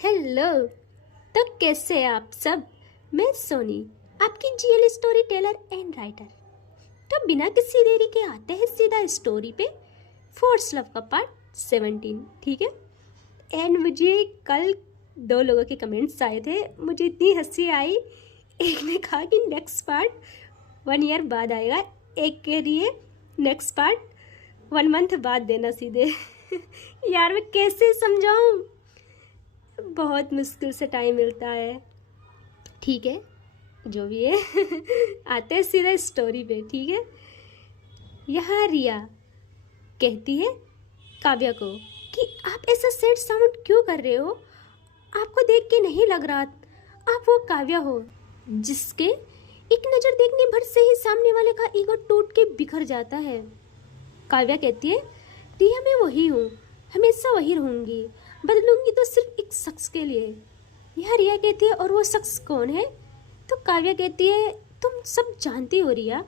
Hello. तो कैसे हैं आप सब। मैं सोनी, आपकी GL story teller and writer. तो बिना किसी देरी के आते हैं सीधा स्टोरी पे। फोर्स लव का पार्ट 17, ठीक है। एंड मुझे कल 2 लोगों के कमेंट्स आए थे, मुझे इतनी हंसी आई। एक ने कहा कि नेक्स्ट पार्ट 1 ईयर बाद आएगा, एक के लिए नेक्स्ट पार्ट 1 मंथ बाद देना सीधे। यार मैं कैसे समझाऊं, बहुत मुश्किल से टाइम मिलता है। ठीक है, जो भी है। आते हैं सीधा स्टोरी पे, ठीक है। यहाँ रिया कहती है काव्या को कि आप ऐसा सैड साउंड क्यों कर रहे हो, आपको देख के नहीं लग रहा आप वो काव्या हो जिसके एक नज़र देखने भर से ही सामने वाले का ईगो टूट के बिखर जाता है। काव्या कहती है रिया मैं वही हूँ, हमेशा वही रहूँगी, बदलूंगी तो सिर्फ एक शख्स के लिए। यह रिया कहती है और वो शख्स कौन है। तो काव्या कहती है तुम सब जानती हो रिया।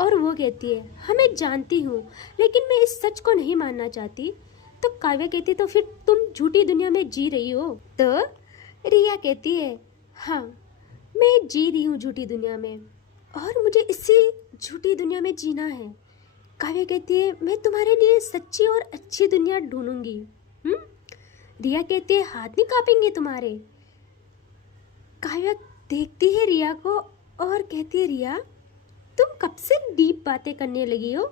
और वो कहती है हाँ मैं जानती हूँ, लेकिन मैं इस सच को नहीं मानना चाहती। तो काव्या कहती है तो फिर तुम झूठी दुनिया में जी रही हो। तो रिया कहती है हाँ मैं जी रही हूँ झूठी दुनिया में, और मुझे इसी झूठी दुनिया में जीना है। काव्या कहती है मैं तुम्हारे लिए सच्ची और अच्छी दुनिया ढूंढूंगी। रिया कहती है हाथ नहीं कांपेंगे तुम्हारे। काव्या देखती है रिया को और कहती है रिया तुम कब से डीप बातें करने लगी हो।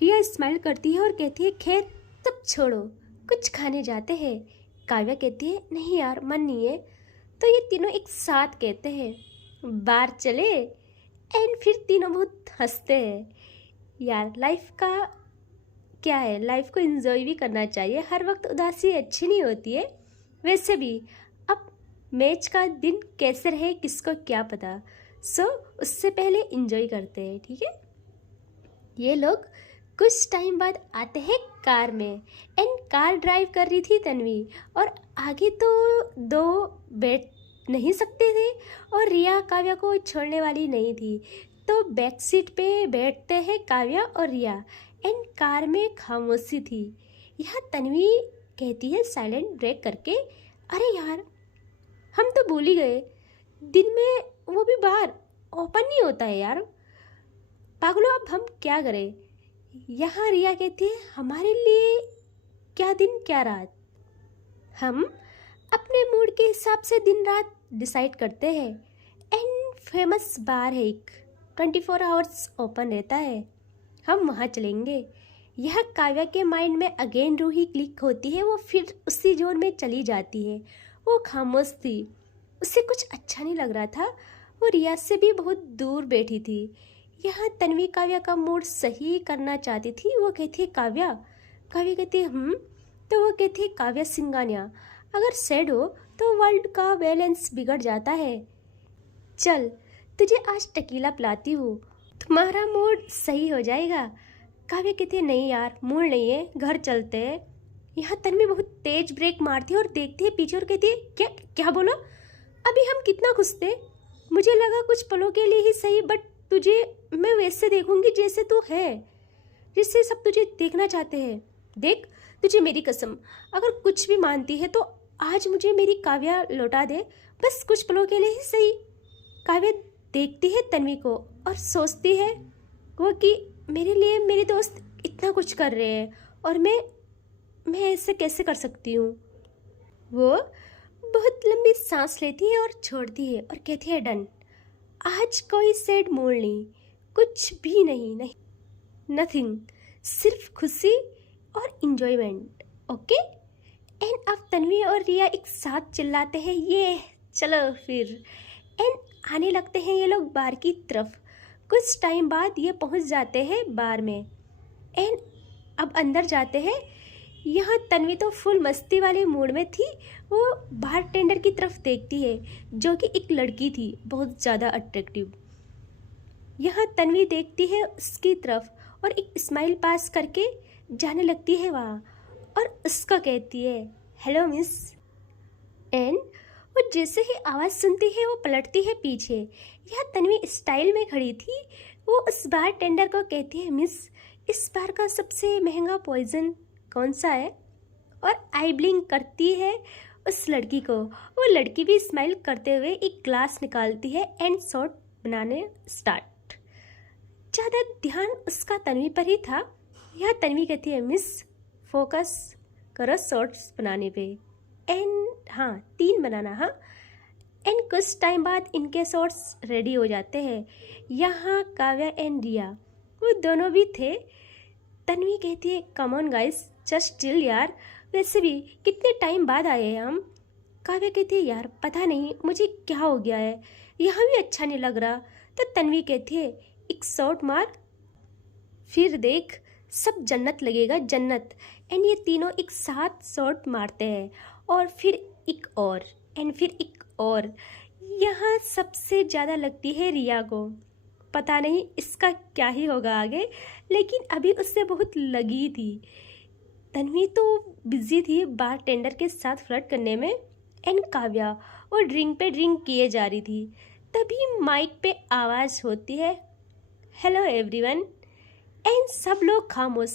रिया स्माइल करती है और कहती है खैर सब छोड़ो, कुछ खाने जाते हैं। काव्या कहती है नहीं यार मन नहीं है। तो ये तीनों एक साथ कहते हैं बाहर चले, एंड फिर तीनों बहुत हंसते हैं। यार लाइफ का क्या है, लाइफ को एंजॉय भी करना चाहिए, हर वक्त उदासी अच्छी नहीं होती है। वैसे भी अब मैच का दिन कैसे रहे किसको क्या पता, सो उससे पहले एंजॉय करते हैं, ठीक है। ये लोग कुछ टाइम बाद आते हैं कार में, एंड कार ड्राइव कर रही थी तन्वी, और आगे तो 2 बैठ नहीं सकते थे और रिया काव्या को छोड़ने वाली नहीं थी। तो बैक सीट पे बैठते हैं काव्या और रिया, एंड कार में खामोशी थी। यह तन्वी कहती है साइलेंट ब्रेक करके अरे यार हम तो भूल ही गए, दिन में वो भी बाहर ओपन नहीं होता है यार, पागलो अब हम क्या करें। यहाँ रिया कहती है हमारे लिए क्या दिन क्या रात, हम अपने मूड के हिसाब से दिन रात डिसाइड करते हैं। एंड फेमस बार है एक, 24 आवर्स ओपन रहता है, हम वहाँ चलेंगे। यह काव्या के माइंड में अगेन रूही क्लिक होती है, वो फिर उसी जोन में चली जाती है। वो खामोश थी, उसे कुछ अच्छा नहीं लग रहा था, वो रिया से भी बहुत दूर बैठी थी। यहाँ तन्वी काव्या का मूड सही करना चाहती थी। वो कहती है काव्या, काव्या कहती है तो वो कहती है काव्या सिंघानिया अगर सैड हो तो वर्ल्ड का बैलेंस बिगड़ जाता है, चल तुझे आज टकीला पिलाती हूँ, तुम्हारा मूड सही हो जाएगा। काव्या कहती है नहीं यार मूड नहीं है, घर चलते हैं। यहाँ तन्वी बहुत तेज ब्रेक मारती है और देखती है पीछे और कहती है क्या क्या बोलो, अभी हम कितना खुश थे, मुझे लगा कुछ पलों के लिए ही सही, बट तुझे मैं वैसे देखूंगी जैसे तू है, जिससे सब तुझे देखना चाहते हैं। देख तुझे मेरी कसम, अगर कुछ भी मानती है तो आज मुझे मेरी काव्या लौटा दे, बस कुछ पलों के लिए ही सही। काव्या देखती है तन्वी को और सोचती है वो कि मेरे लिए मेरे दोस्त इतना कुछ कर रहे हैं और मैं ऐसे कैसे कर सकती हूँ। वो बहुत लंबी सांस लेती है और छोड़ती है और कहती है डन, आज कोई सैड मूड नहीं, कुछ भी नहीं, नथिंग, सिर्फ खुशी और इंजॉयमेंट, ओके। एंड अब तन्वी और रिया एक साथ चिल्लाते हैं ये चलो फिर, एंड आने लगते हैं ये लोग बार की तरफ। कुछ टाइम बाद ये पहुंच जाते हैं बार में, एंड अब अंदर जाते हैं। यहाँ तन्वी तो फुल मस्ती वाले मूड में थी, वो बार टेंडर की तरफ देखती है जो कि एक लड़की थी बहुत ज़्यादा अट्रैक्टिव। यहाँ तन्वी देखती है उसकी तरफ और एक स्माइल पास करके जाने लगती है वहाँ, और उसका कहती है हेलो मिस। एंड वो जैसे ही आवाज़ सुनती है वो पलटती है पीछे। यह तन्वी स्टाइल में खड़ी थी, वो उस बार टेंडर को कहती है मिस इस बार का सबसे महंगा पॉइजन कौन सा है, और आई ब्लिंक करती है उस लड़की को। वो लड़की भी स्माइल करते हुए एक ग्लास निकालती है एंड शॉट बनाने स्टार्ट। ज़्यादा ध्यान उसका तन्वी पर ही था। यह तन्वी कहती है, मिस फोकस करो शॉट्स बनाने पे। एंड हाँ, 3 बनाना। हाँ। एंड कुछ टाइम बाद इनके शॉट्स रेडी हो जाते हैं। यहाँ काव्या एंड रिया वो दोनों भी थे। तन्वी कहती है, come on guys, just chill यार, वैसे भी कितने टाइम बाद आए हैं हम। काव्या कहती है, यार पता नहीं मुझे क्या हो गया है, यहाँ भी अच्छा नहीं लग रहा। तो तन्वी कहती है, एक शॉट मार, फिर देख सब जन्नत लगेगा, जन्नत। एंड ये तीनों एक साथ शॉट मारते हैं और फिर एक और एंड फिर एक और। यहाँ सबसे ज़्यादा लगती है रिया को। पता नहीं इसका क्या ही होगा आगे, लेकिन अभी उससे बहुत लगी थी। तन्वी तो बिजी थी बार टेंडर के साथ फ्लर्ट करने में एंड काव्या वो ड्रिंक पे ड्रिंक किए जा रही थी। तभी माइक पे आवाज़ होती है, हेलो एवरीवन। एंड सब लोग खामोश।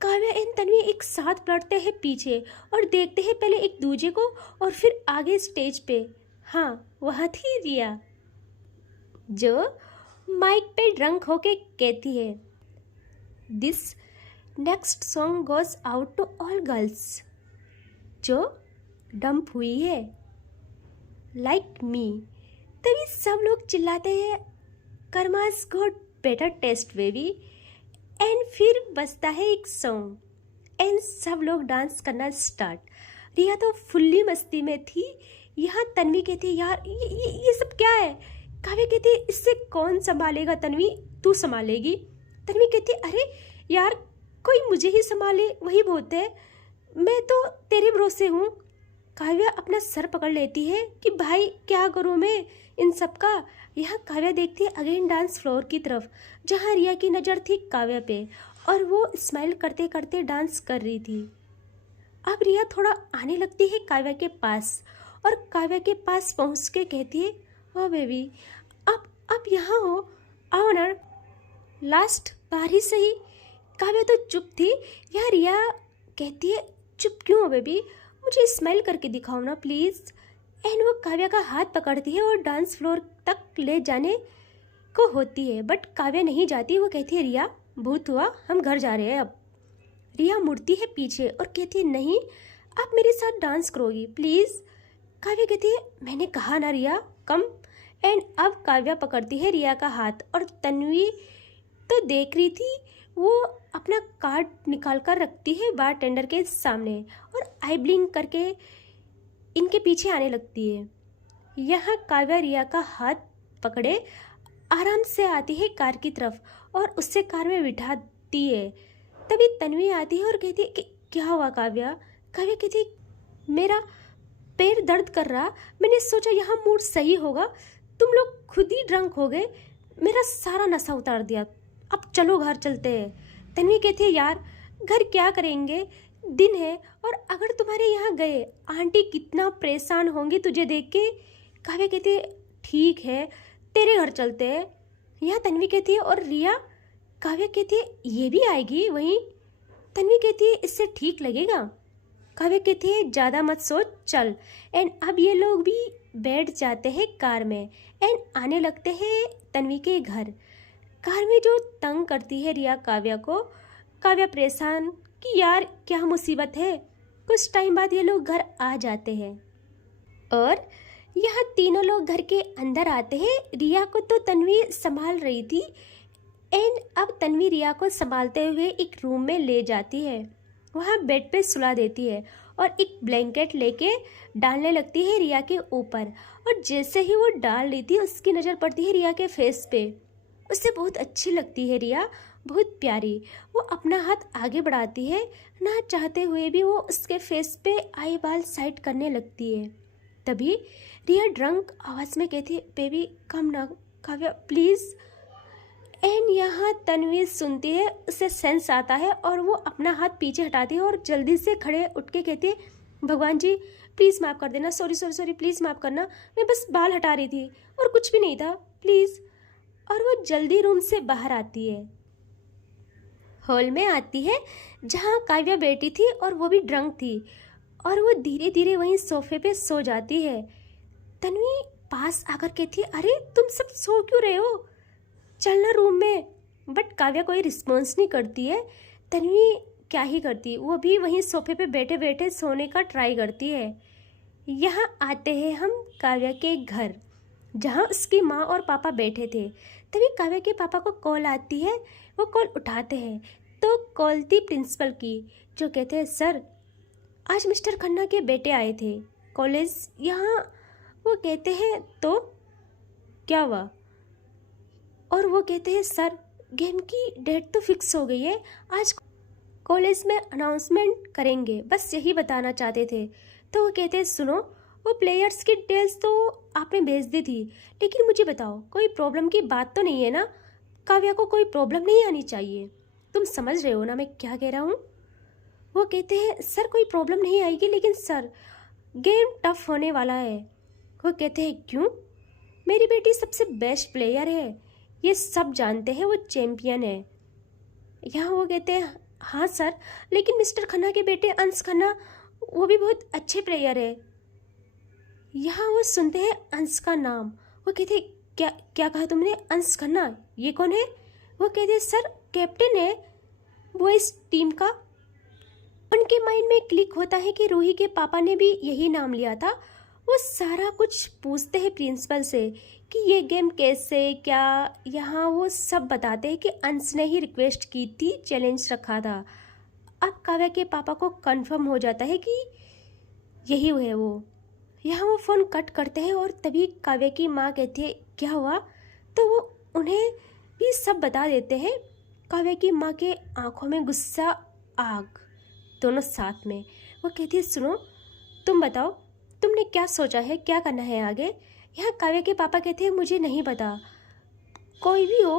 काव्या एंड तन्वी एक साथ पलटते हैं पीछे और देखते हैं पहले एक दूजे को और फिर आगे स्टेज पे। हाँ, वह थी रिया जो माइक पे ड्रंक होके कहती है, this next song goes out to all girls जो डंप हुई है लाइक मी। तभी सब लोग चिल्लाते हैं, karma's got better taste baby. And फिर बजता है एक सॉन्ग एंड सब लोग डांस करना स्टार्ट। रिया तो फुल्ली मस्ती में थी। यहाँ तन्वी कहती है, यार ये सब क्या है। काव्या कहती है, इससे कौन संभालेगा तन्वी, तू संभालेगी। तन्वी कहती है, अरे यार कोई मुझे ही संभाले वही बहुत है, मैं तो तेरे भरोसे हूँ। काव्या अपना सर पकड़ लेती है कि भाई क्या करूँ मैं इन सब का। यहाँ काव्या देखती है अगेन डांस फ्लोर की तरफ, जहाँ रिया की नज़र थी काव्या पे और वो स्माइल करते करते डांस कर रही थी। अब रिया थोड़ा आने लगती है काव्या के पास और काव्या के पास पहुँच के कहती है, ओ बेबी अब यहाँ हो, आओ ना, लास्ट बार ही सही। काव्या तो चुप थी। यार रिया कहती है, चुप क्यों हो बेबी, मुझे स्माइल करके दिखाओ ना प्लीज़। एंड वो काव्या का हाथ पकड़ती है और डांस फ्लोर तक ले जाने को होती है, बट काव्या नहीं जाती। वो कहती है, रिया भूत हुआ, हम घर जा रहे हैं अब। रिया मुड़ती है पीछे और कहती है, नहीं आप मेरे साथ डांस करोगी प्लीज़। काव्या कहती है, मैंने कहा ना रिया कम। एंड अब काव्या पकड़ती है रिया का हाथ और तन्वी तो देख रही थी, वो अपना कार्ड निकाल कर रखती है बार टेंडर के सामने और आई ब्लिंक करके इनके पीछे आने लगती है। यहाँ काव्या रिया का हाथ पकड़े आराम से आती है कार की तरफ और उससे कार में बिठाती है। तभी तन्वी आती है और कहती है कि क्या हुआ काव्या। काव्या कहती है, मेरा पैर दर्द कर रहा, मैंने सोचा यहाँ मूड सही होगा, तुम लोग खुद ही ड्रंक हो गए, मेरा सारा नशा उतार दिया, अब चलो घर चलते हैं। तन्वी कहती है, यार घर क्या करेंगे, दिन है और अगर तुम्हारे यहाँ गए आंटी कितना परेशान होंगी तुझे देख के। काव्या कहती है, ठीक है तेरे घर चलते हैं। यहाँ तन्वी कहती है, और रिया। काव्या कहती है, ये भी आएगी वहीं। तन्वी कहती है, इससे ठीक लगेगा। काव्या कहती है, ज़्यादा मत सोच, चल। एंड अब ये लोग भी बैठ जाते हैं कार में एंड आने लगते हैं तन्वी के घर। कार में जो तंग करती है रिया काव्या को, काव्या परेशान कि यार क्या मुसीबत है। कुछ टाइम बाद ये लोग घर आ जाते हैं और यहाँ तीनों लोग घर के अंदर आते हैं। रिया को तो तन्वी संभाल रही थी एंड अब तन्वी रिया को संभालते हुए एक रूम में ले जाती है, वहाँ बेड पे सुला देती है और एक ब्लैंकेट लेके डालने लगती है रिया के ऊपर। और जैसे ही वो डाल रही थी उसकी नज़र पड़ती है रिया के फेस पे। उससे बहुत अच्छी लगती है रिया, बहुत प्यारी। वो अपना हाथ आगे बढ़ाती है, ना चाहते हुए भी वो उसके फेस पे आई बाल साइड करने लगती है। तभी रिया ड्रंक आवाज़ में कहती है, बेबी कम ना काव्या प्लीज़। एंड यहाँ तन्वी सुनती है, उसे सेंस आता है और वो अपना हाथ पीछे हटाती है और जल्दी से खड़े उठ के कहती है, भगवान जी प्लीज़ माफ़ कर देना, सॉरी सॉरी सॉरी प्लीज़ माफ़ करना, मैं बस बाल हटा रही थी और कुछ भी नहीं था प्लीज़। और वो जल्दी रूम से बाहर आती है, हॉल में आती है जहाँ काव्या बैठी थी और वो भी ड्रंक थी। और वो धीरे धीरे वहीं सोफे पे सो जाती है। तन्वी पास आकर कहती है, अरे तुम सब सो क्यों रहे हो, चलना रूम में। बट काव्या कोई रिस्पॉन्स नहीं करती है। तन्वी क्या ही करती, वो भी वहीं सोफे पे बैठे बैठे सोने का ट्राई करती है। यहाँ आते हैं हम काव्या के घर, जहाँ उसकी माँ और पापा बैठे थे। तभी काव्या के पापा को कॉल आती है, वो कॉल उठाते हैं तो कॉल थी प्रिंसिपल की, जो कहते हैं, सर आज मिस्टर खन्ना के बेटे आए थे कॉलेज यहाँ। वो कहते हैं तो क्या हुआ, और वो कहते हैं सर गेम की डेट तो फिक्स हो गई है, आज कॉलेज में अनाउंसमेंट करेंगे, बस यही बताना चाहते थे। तो वो कहते हैं सुनो, वो प्लेयर्स की डिटेल्स तो आपने भेज दी थी, लेकिन मुझे बताओ कोई प्रॉब्लम की बात तो नहीं है ना, काव्या को कोई प्रॉब्लम नहीं आनी चाहिए, तुम समझ रहे हो ना मैं क्या कह रहा हूँ। वो कहते हैं सर कोई प्रॉब्लम नहीं आएगी, लेकिन सर गेम टफ होने वाला है। वो कहते हैं क्यों, मेरी बेटी सबसे बेस्ट प्लेयर है, ये सब जानते हैं, वो चैम्पियन है। यहाँ वो कहते हैं हाँ सर, लेकिन मिस्टर खन्ना के बेटे अंश खन्ना वो भी बहुत अच्छे प्लेयर है। यहाँ वो सुनते हैं अंश का नाम। वो कहते हैं क्या क्या कहा तुमने, अंश खन्ना ये कौन है। वो कहते हैं सर कैप्टन है वो इस टीम का। उनके माइंड में क्लिक होता है कि रूही के पापा ने भी यही नाम लिया था। वो सारा कुछ पूछते हैं प्रिंसिपल से कि ये गेम कैसे क्या। यहाँ वो सब बताते हैं कि अंश ने ही रिक्वेस्ट की थी, चैलेंज रखा था। अब काव्या के पापा को कंफर्म हो जाता है कि यही है वो। यहाँ वो फ़ोन कट करते हैं और तभी काव्या की माँ कहती है क्या हुआ, तो वो उन्हें भी सब बता देते हैं। काव्या की माँ के आंखों में गुस्सा आग दोनों साथ में। वो कहती है सुनो तुम बताओ तुमने क्या सोचा है, क्या करना है आगे। यहाँ काव्या के पापा कहते हैं मुझे नहीं पता, कोई भी हो,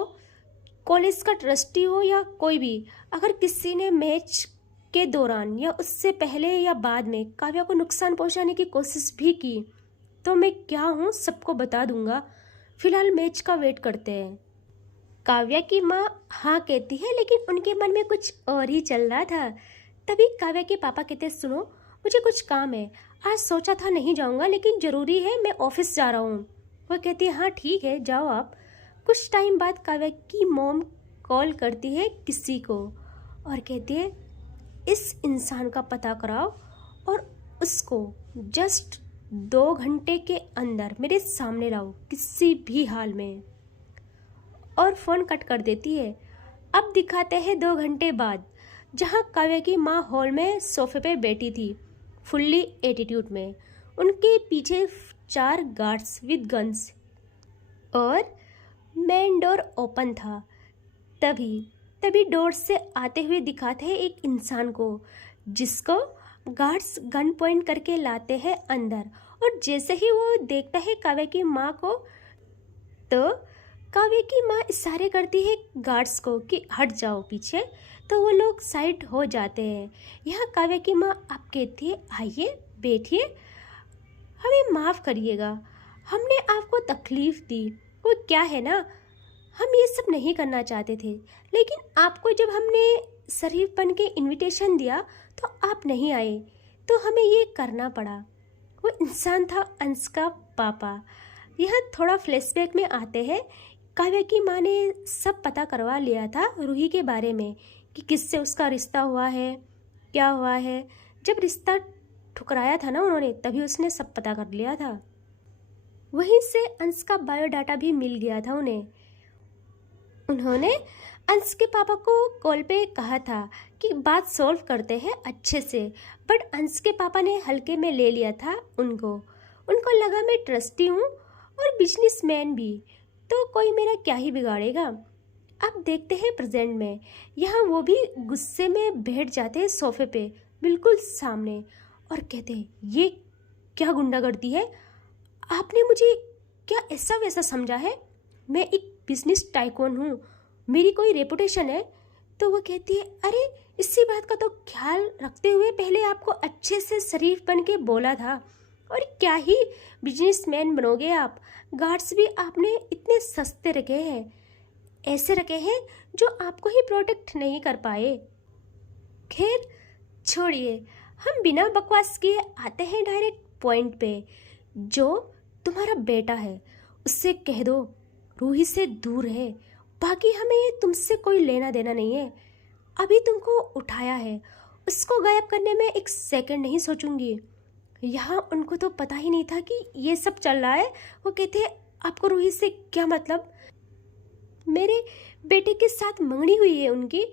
कॉलेज का ट्रस्टी हो या कोई भी, अगर किसी ने मैच के दौरान या उससे पहले या बाद में काव्या को नुकसान पहुंचाने की कोशिश भी की तो मैं क्या हूँ सबको बता दूंगा, फिलहाल मैच का वेट करते हैं। काव्या की माँ हाँ कहती है, लेकिन उनके मन में कुछ और ही चल रहा था। तभी काव्या के पापा कहते सुनो मुझे कुछ काम है, आज सोचा था नहीं जाऊंगा लेकिन ज़रूरी है, मैं ऑफिस जा रहा हूँ। वह कहती है हाँ ठीक है जाओ आप। कुछ टाइम बाद काव्या की मॉम कॉल करती है किसी को और कहती है इस इंसान का पता कराओ और उसको जस्ट 2 घंटे के अंदर मेरे सामने लाओ किसी भी हाल में। और फ़ोन कट कर देती है। अब दिखाते हैं 2 घंटे बाद, जहाँ काव्या की माँ हॉल में सोफे पे बैठी थी फुल्ली एटीट्यूड में। उनके पीछे 4 गार्ड्स विद गन्स और मेन डोर ओपन था। तभी डोर से आते हुए दिखाते हैं एक इंसान को, जिसको गार्ड्स गन पॉइंट करके लाते हैं अंदर। और जैसे ही वो देखता है काव्या की माँ को, तो काव्या की माँ इशारे करती है गार्ड्स को कि हट जाओ पीछे, तो वो लोग साइड हो जाते हैं। यहाँ काव्या की माँ आप कहती है आइए बैठिए, हमें माफ़ करिएगा, हमने आपको तकलीफ़ दी, वो क्या है ना, हम ये सब नहीं करना चाहते थे, लेकिन आपको जब हमने शरीफ बन के इन्विटेशन दिया तो आप नहीं आए, तो हमें ये करना पड़ा। वो इंसान था अंश का पापा। यहाँ थोड़ा फ्लैशबैक में आते हैं। काव्या की माँ ने सब पता करवा लिया था रूही के बारे में कि किससे उसका रिश्ता हुआ है, क्या हुआ है। जब रिश्ता ठुकराया था ना उन्होंने, तभी उसने सब पता कर लिया था। वहीं से अंश का बायोडाटा भी मिल गया था उन्हें। उन्होंने अंश के पापा को कॉल पे कहा था कि बात सॉल्व करते हैं अच्छे से, बट अंश के पापा ने हल्के में ले लिया था उनको लगा मैं ट्रस्टी हूँ और बिजनेसमैन भी, तो कोई मेरा क्या ही बिगाड़ेगा। अब देखते हैं प्रेजेंट में। यहाँ वो भी गुस्से में बैठ जाते हैं सोफे पे बिल्कुल सामने और कहते हैं ये क्या गुंडागर्दी है, आपने मुझे क्या ऐसा वैसा समझा है, मैं एक बिजनेस टाइकून हूँ, मेरी कोई रेपुटेशन है। तो वो कहती है अरे इसी बात का तो ख्याल रखते हुए पहले आपको अच्छे से शरीफ बन के बोला था, और क्या ही बिजनेसमैन बनोगे आप। गार्ड्स भी आपने इतने सस्ते रखे हैं, ऐसे रखे हैं जो आपको ही प्रोटेक्ट नहीं कर पाए। खैर छोड़िए, हम बिना बकवास किए आते हैं डायरेक्ट पॉइंट पे। जो तुम्हारा बेटा है उससे कह दो रूही से दूर है, बाकी हमें तुमसे कोई लेना देना नहीं है। अभी तुमको उठाया है, उसको गायब करने में एक सेकंड नहीं सोचूंगी। यहाँ उनको तो पता ही नहीं था कि ये सब चल रहा है। वो कहते आपको रूही से क्या मतलब? मेरे बेटे के साथ मंगनी हुई है उनकी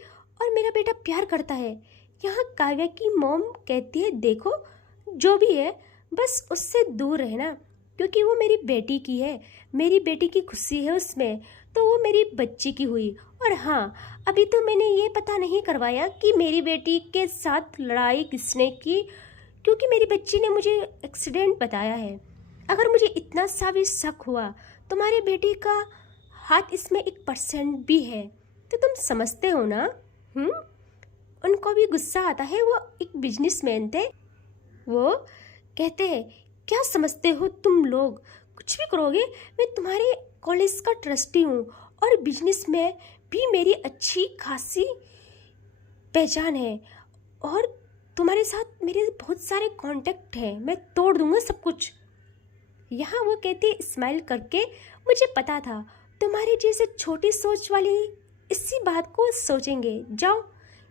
और मेरा बेटा प्यार करता है। यहाँ काव्या की मॉम कहती है देखो जो भी है बस उससे दूर रहना, क्योंकि वो मेरी बेटी की है, मेरी बेटी की खुशी है उसमें, तो वो मेरी बच्ची की हुई। और हाँ, अभी तो मैंने ये पता नहीं करवाया कि मेरी बेटी के साथ लड़ाई किसने की, क्योंकि मेरी बच्ची ने मुझे एक्सीडेंट बताया है। अगर मुझे इतना सा भी शक हुआ तुम्हारे बेटी का हाथ इसमें 1% भी है तो तुम समझते हो ना? उनको भी गुस्सा आता है, वो एक बिजनेसमैन थे। वो कहते हैं क्या समझते हो तुम लोग, कुछ भी करोगे, मैं तुम्हारे कॉलेज का ट्रस्टी हूँ और बिजनेस में भी मेरी अच्छी खासी पहचान है और तुम्हारे साथ मेरे बहुत सारे कांटेक्ट हैं, मैं तोड़ दूंगा सब कुछ। यहाँ वो कहती स्माइल करके मुझे पता था तुम्हारे जैसे छोटी सोच वाली इसी बात को सोचेंगे। जाओ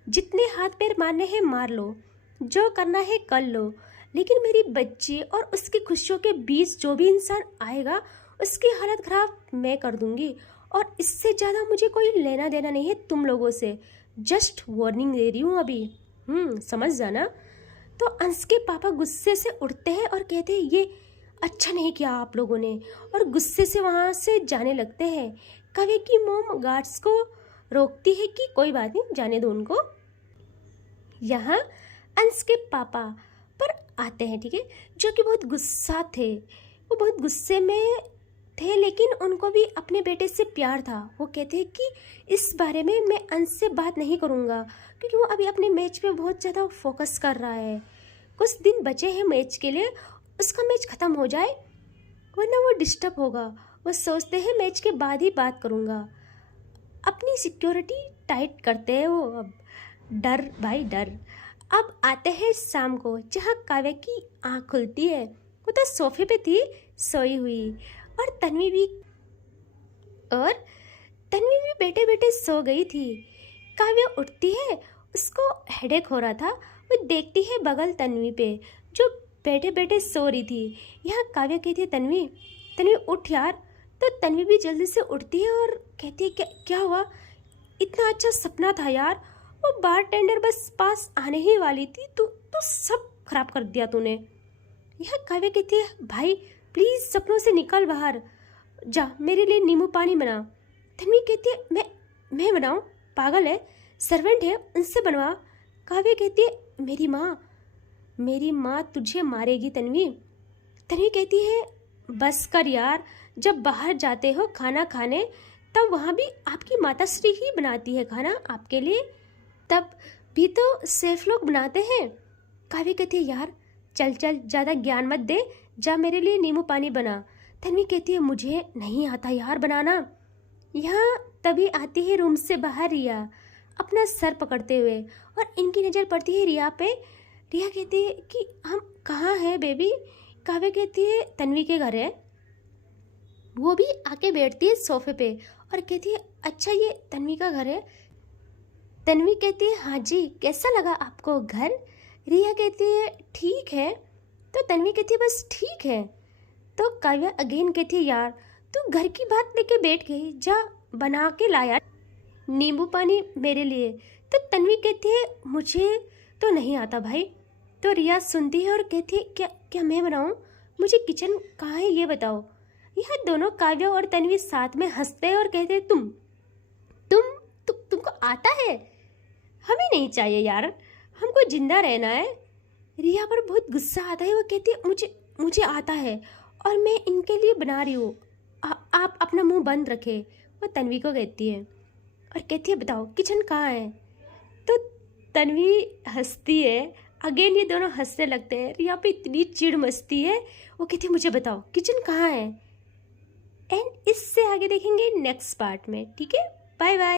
जितने हाथ पैर मारने हैं मार लो, जो करना है कर लो, लेकिन मेरी बच्ची और उसकी खुशियों के बीच जो भी इंसान आएगा उसकी हालत खराब मैं कर दूंगी। और इससे ज़्यादा मुझे कोई लेना देना नहीं है तुम लोगों से, जस्ट वार्निंग दे रही हूँ अभी। समझ जाना। तो अंश के पापा गुस्से से उठते हैं और कहते हैं ये अच्छा नहीं किया आप लोगों ने, और गुस्से से वहाँ से जाने लगते हैं। काव्या की मॉम गार्ड्स को रोकती है कि कोई बात नहीं, जाने दो उनको। यहाँ अंश के पापा पर आते हैं, ठीक है, जो कि बहुत गुस्सा थे। वो बहुत गुस्से में थे, लेकिन उनको भी अपने बेटे से प्यार था। वो कहते हैं कि इस बारे में मैं अंश से बात नहीं करूँगा, क्योंकि वो अभी अपने मैच पे बहुत ज़्यादा फोकस कर रहा है। कुछ दिन बचे हैं मैच के लिए, उसका मैच ख़त्म हो जाए वरना वो डिस्टर्ब होगा। वो सोचते हैं मैच के बाद ही बात करूँगा। अपनी सिक्योरिटी टाइट करते हैं वो। अब डर भाई डर। अब आते हैं शाम को, जहाँ काव्या की आँख खुलती है। वो तो सोफे पे थी सोई हुई, और तन्वी भी बैठे बैठे सो गई थी। काव्या उठती है, उसको हेडेक हो रहा था। वो देखती है बगल तन्वी पे जो बैठे बैठे सो रही थी। यहाँ काव्या कहती है तन्वी उठ यार। तो तन्वी भी जल्दी से उठती है और कहती है क्या हुआ? इतना अच्छा सपना था यार, वो बारटेंडर बस पास आने ही वाली थी, तू सब खराब कर दिया तूने। यह काव्या कहती है भाई प्लीज़ सपनों से निकल बाहर, जा मेरे लिए नींबू पानी बना। तन्वी कहती है मैं बनाऊँ? पागल है, सर्वेंट है उनसे बनवा। काव्या कहती है मेरी माँ तुझे मारेगी तन्वी। तन्वी कहती है बस कर यार, जब बाहर जाते हो खाना खाने तब वहाँ भी आपकी माताश्री ही बनाती है खाना आपके लिए, तब भी तो सेफ लोग बनाते हैं। काव्या कहती है यार चल ज़्यादा ज्ञान मत दे, जा मेरे लिए नींबू पानी बना। तन्वी कहती है मुझे नहीं आता यार बनाना। यहाँ तभी आती है रूम से बाहर रिया अपना सर पकड़ते हुए, और इनकी नज़र पड़ती है रिया पे। रिया कहती है कि हम कहाँ हैं बेबी? काव्या कहती है तन्वी के घर है। वो भी आके बैठती है सोफे पे और कहती है अच्छा ये तन्वी का घर है? तन्वी कहती है हाँ जी, कैसा लगा आपको घर? रिया कहती है ठीक है। तो तन्वी कहती है बस ठीक है। तो काव्या अगेन कहती है यार तू घर की बात लेके बैठ गई, जा बना के लाया नींबू पानी मेरे लिए। तो तन्वी कहती है मुझे तो नहीं आता भाई। तो रिया सुनती है और कहती है क्या मैं बनाऊँ? मुझे किचन कहाँ है ये बताओ। यह दोनों काव्या और तन्वी साथ में हंसते हैं और कहते हैं तुमको आता है? हमें नहीं चाहिए यार, हमको जिंदा रहना है। रिया पर बहुत गुस्सा आता है। वो कहती है मुझे आता है और मैं इनके लिए बना रही हूँ, आप अपना मुंह बंद रखे। वो तन्वी को कहती है और कहती है बताओ किचन कहाँ है? तो तन्वी हंसती है। अगेन ये दोनों हंसने लगते हैं। रिया पे इतनी चिढ़ मचती है। वो कहती है मुझे बताओ किचन कहाँ है? एंड इससे आगे देखेंगे नेक्स्ट पार्ट में, ठीक है? Bye bye.